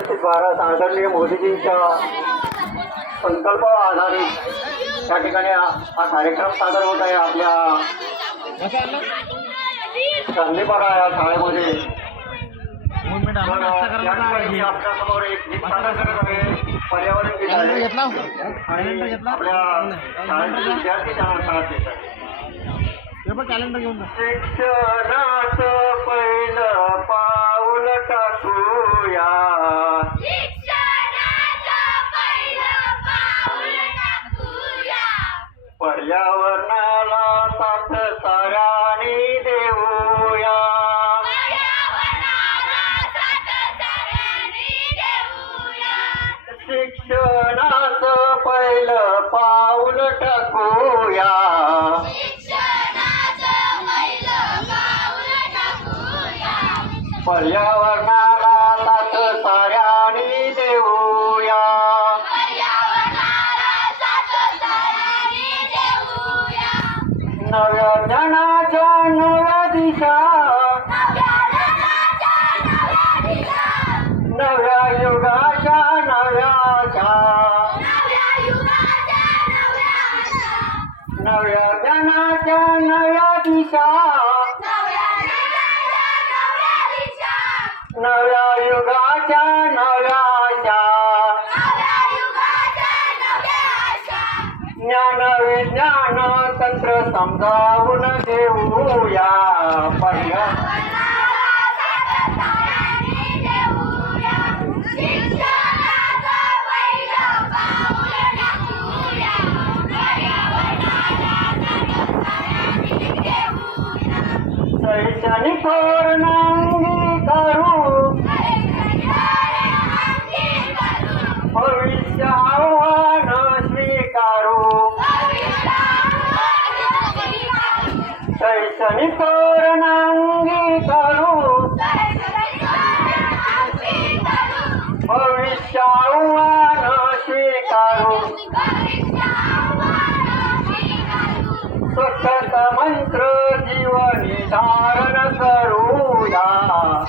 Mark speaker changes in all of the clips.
Speaker 1: विकसित भारत आदरणीय मोदीजींच्या संकल्प आधारित. त्या ठिकाणी हा हा कार्यक्रम सादर होत आहे आपल्या गांधीपाडा या शाळेमध्ये. तर या ठिकाणी मी आपल्यासमोर एक गीत सादर करत आहे. पर्यावरण गीत आहे. आणि आपल्या शाळेचे विद्यार्थी
Speaker 2: कॅलेंडर
Speaker 1: पहिलं पाऊल टाकूया. पर्यावरणाला साथ साऱ्याने देऊया. नव्या ज्ञानाच्या नव्या दिशा.
Speaker 3: नव्या
Speaker 1: युगाच्या नव्या आशा.
Speaker 3: नव्या युगाच्या नव्या
Speaker 1: दिशा
Speaker 3: नव्या
Speaker 1: युगाच्या नव्या आशा ज्ञान विज्ञान तंत्र समजावून देऊया. पर्या
Speaker 3: पर्यावरणाला साथ साऱ्यांनी देऊया शिक्षणाचं पहिलं पाऊल टाकूया पर्यावरणाला साथ साऱ्यांनी देऊया
Speaker 1: शैक्षणिक धोरणांगी करू. भविष्य आव्हान स्वीकारू. शैक्षणिक स्वीकारू. मंत्र जीवनी धारण करूया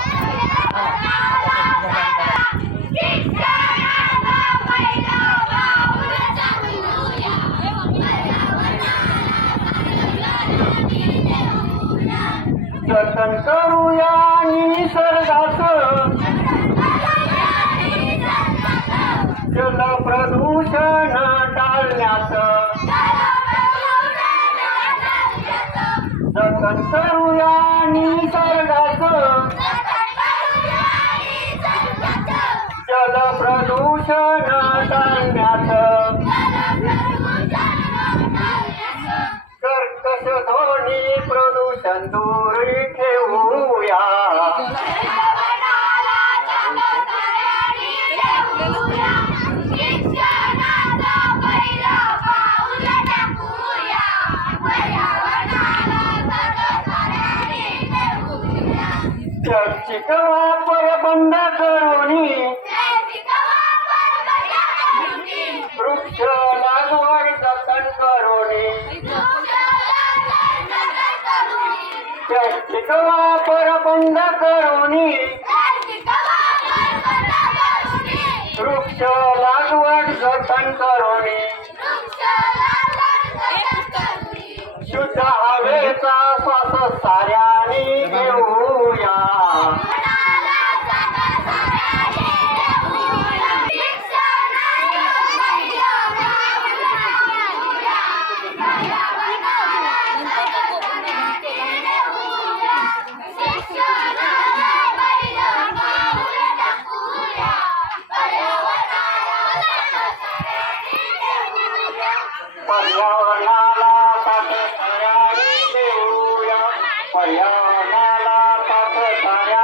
Speaker 1: जतन करूया निसर्गाचं जल प्रदूषण टाळण्याचं. जतन करूया निसर्गाचं जल प्रदूषण टाळण्याचं. कर्कश ध्वनी प्रदूषण दूर. चर्चित वापर बंद करूनी वृक्ष लागवड जतन करूनी चर्चित वापर बंद करूनी वृक्ष लागवड जतन करूनी पर्यावरणाला साथ साऱ्याने देऊया पर्यावरणाला साथ साऱ्या